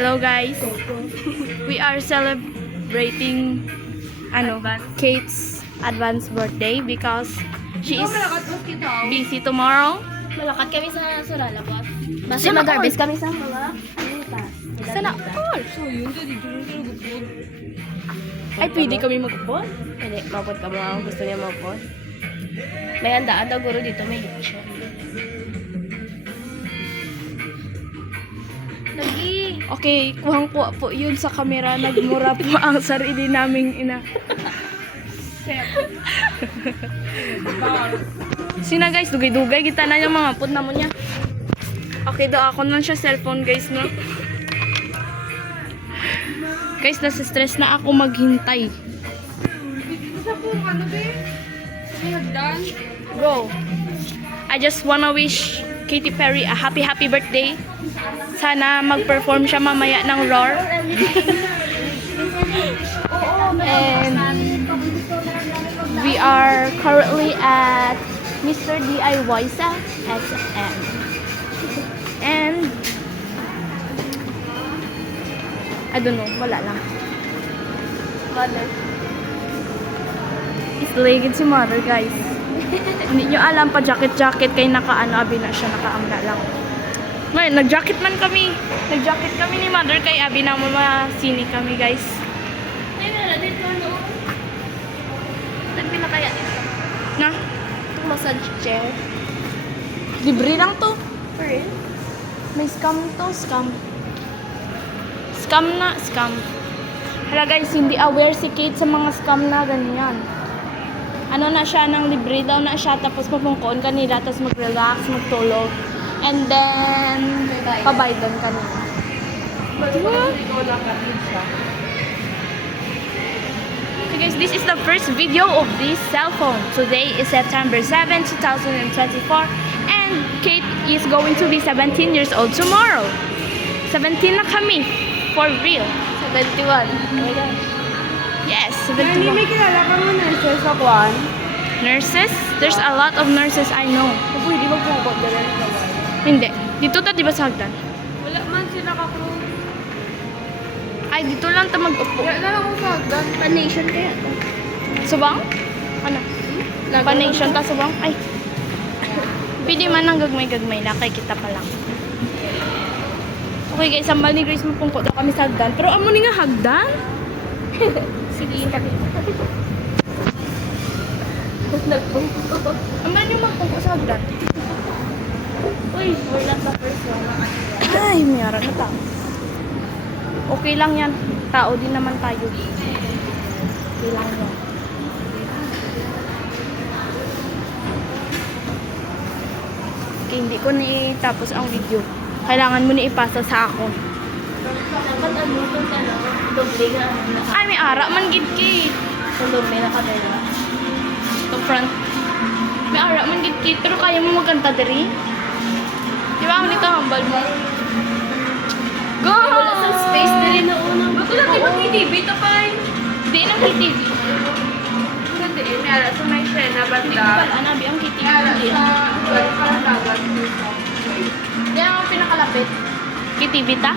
Hello guys. We are celebrating Kate's advanced birthday because she is busy tomorrow. Malakad kami sa Suralabot. Basta mag-harvest kami sa mga prutas. Sana all. Ay, pwede kami mag-upon. Pwede, mapot ka mo ang gusto niya mapot. May handaan daw guro dito, may lechon. Lagi. Okay, kuhang-kuha po yun sa camera. Nagmura po ang sarili naming ina. Sina guys, dugay-dugay. Kita na yung mga put na mo niya. Okay daw, ako na siya cellphone guys, no? Guys, nasa-stress na ako maghintay. Go. I just wanna wish Katy Perry a happy birthday. Sana mag-perform siya mamaya ng Roar. And we are currently at Mr. DIY sa SM. And I don't know, wala lang. Mother. It's legit si mother, guys. Hindi nyo alam pa jacket kay abi na siya, nakaamna lang. Ngayon, nag-jacket man kami. Nag-jacket kami ni mother kay abi na mamasini kami, guys. Ay, wala dito ano. Nagpila kaya dito. Na? Itong massage chair. Libre lang to. For real? May scam to, scam. Scam. Hala guys, hindi aware si Kate sa mga scam na ganyan. Ano na siya, ng libre daw na siya, tapos mapungkoon kanila, tapos mag-relax, magtulog. And then, pabay doon kanila. Diba? So guys, this is the first video of this cell phone. Today is September 7, 2024. And Kate is going to be 17 years old tomorrow. 17 na kami. For real. 71. Oh my gosh. Yes, Hindi 71. may kilala ka mo nurses sa Kwan. Nurses? There's a lot of nurses I know. Pwede ba pumapot na lang sa Kwan? Hindi. Dito ta, di ba sa hagdan? Wala man sila ka-close. Ay, dito lang ta mag-upo. Wala na lang ako sa hagdan. Pan-nation kaya to. Subang? Ano? Pa-nation ta, subang? Ay. Pwede man ang gagmay-gagmay na. Kay kita pa lang. Okay guys, sambal ni Grace mapungko daw kami sa hagdan. Pero amo ni nga hagdan? Sige, kami. Nagpungko. Aman yung mapungko sa hagdan. Uy, we're not the first one. Ay, mayara na tao. Okay lang yan. Tao din naman tayo. Okay lang yan. Okay, hindi ko na tapos ang video. Kailangan mo na ipasa sa ako. Dapat ano, itong ano, doble nga. Ay, may ara man gid ki. Itong doble na kabela. Itong front. May ara man gid ki. Pero kaya mo magkanta diri? Di ba ang nito hambal mo? Go! Wala sa space na rin na unang. Ba't lang ibang TV? Tapay. Hindi nang KTV. Hindi, may ala sa may Shena, Hindi ko banda. pala anabi ang KTV. May ala Hindi. sa galing parang dagat. Hindi ang pinakalapit. KTV ta?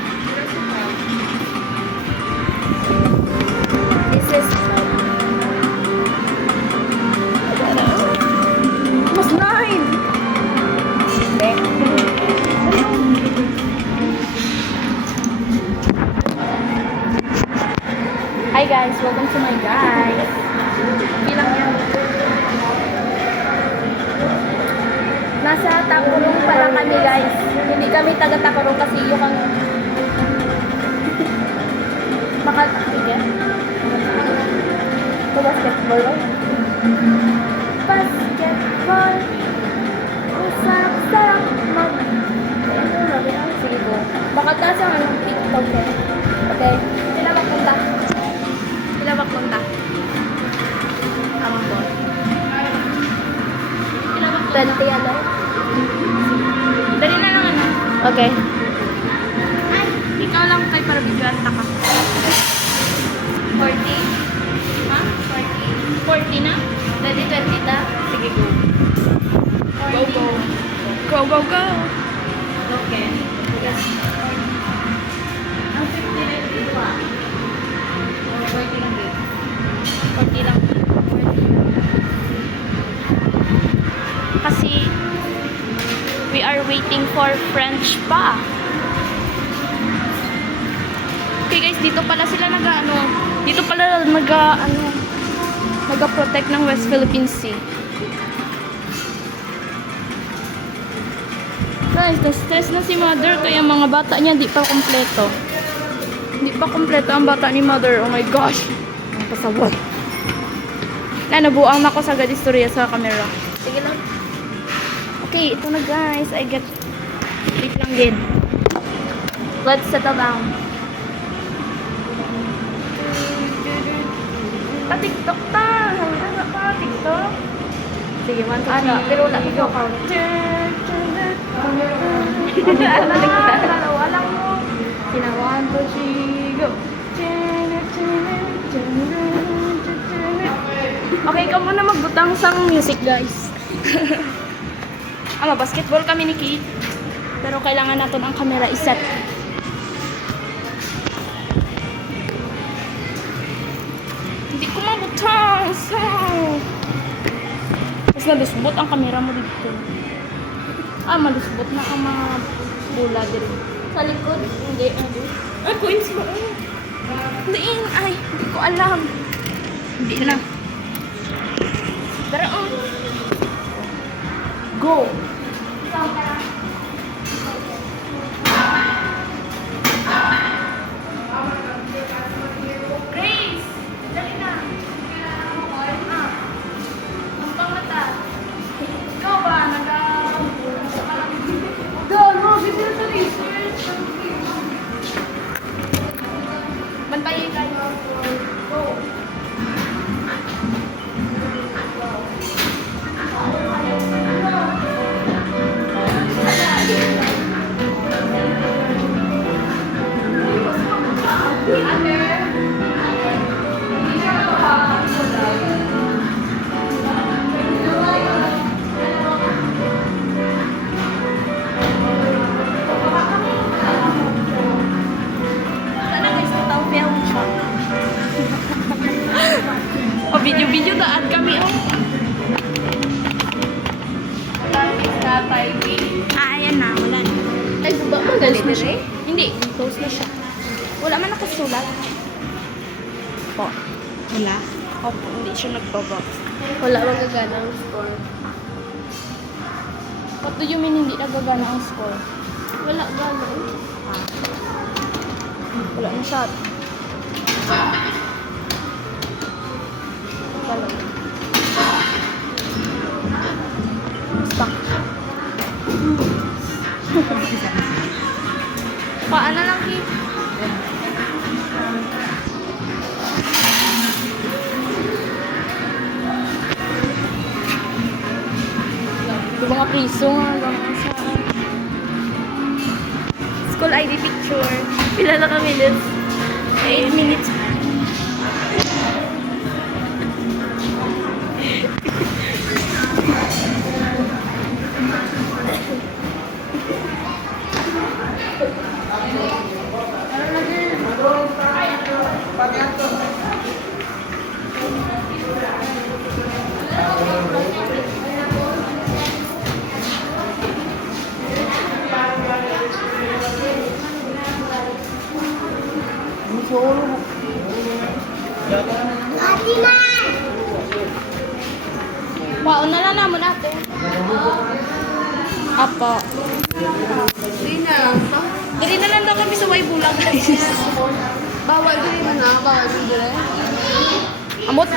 This is Mas 9! Hi guys, welcome to my guys. Bilang yan. Nasa Takurong pala kami guys. Hindi kami taga Takurong kasi yung ang makatakigyan. Ito basketball. Basketball. Usap-sap mag... Sige ko. Baka taas ang anong TikTok eh. Okay. Sila magpunta. Ambon. Sila magpunta. 20 ano? Dali na lang ano. Okay. Ay, ikaw lang tayo para videoan ta ka. 40? Ha? 40? 40 na? 20 ta? Sige, go. Go, go. Okay. Ang are waiting for French pa. Okay guys, dito pala sila nag-protect ng West Philippine Sea. Guys, na-stress na si mother kaya mga bata niya di pa kumpleto. Hindi pa kumpleto ang bata ni mother. Oh my gosh. Ang pasawal. Nabuang na ako sa istorya sa camera. Sige lang. Okay, ito na guys. Wait lang din. Let's settle down. Pa-TikTok ta. Ano ka? TikTok? Sige, 1, 2, 3. Pero wala ito ka. Dalawa lang mo. Sina 1, 2, 3, go. Okay, ikaw muna magbutang sang music, guys. Basketball kami ni Kate. Pero kailangan natin ang camera iset. Hindi ko mabutang. So. Tapos nalusbot ang camera mo dito. Malusbot na ang mga bula din. Sa likod, hindi. Ay, coins mo. Hindi, hindi ko alam. Hindi na. Pero, go! Grace! Dali na! Ang pangata. Ikaw ba? No, bigyan sa research. Bantayin kayo. Go! Video-video daan kami, ayan na, wala na. Ay, ba magalit na siya? Hindi, close na siya. Wala man nakasulat. Po. Wala? Opo, hindi siya nagbo-box. Wala magagana ang score. What do you mean hindi nagagana ang score? Wala gana. Wala na siya. Wala. Stuck. Paano lang, Kate? Yung mga piso nga lang sa school ID picture. Pila na kami minutes? 8 minutes. Wow, na lang naman natin. Apa. Dili na lang daw kami sa Waybula, guys. Bawal din na, bawal din dire. Amot.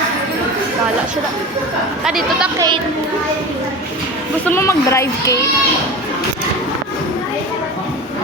Wala siya na. Dito ta, Kate. Gusto mo mag-drive, Kate?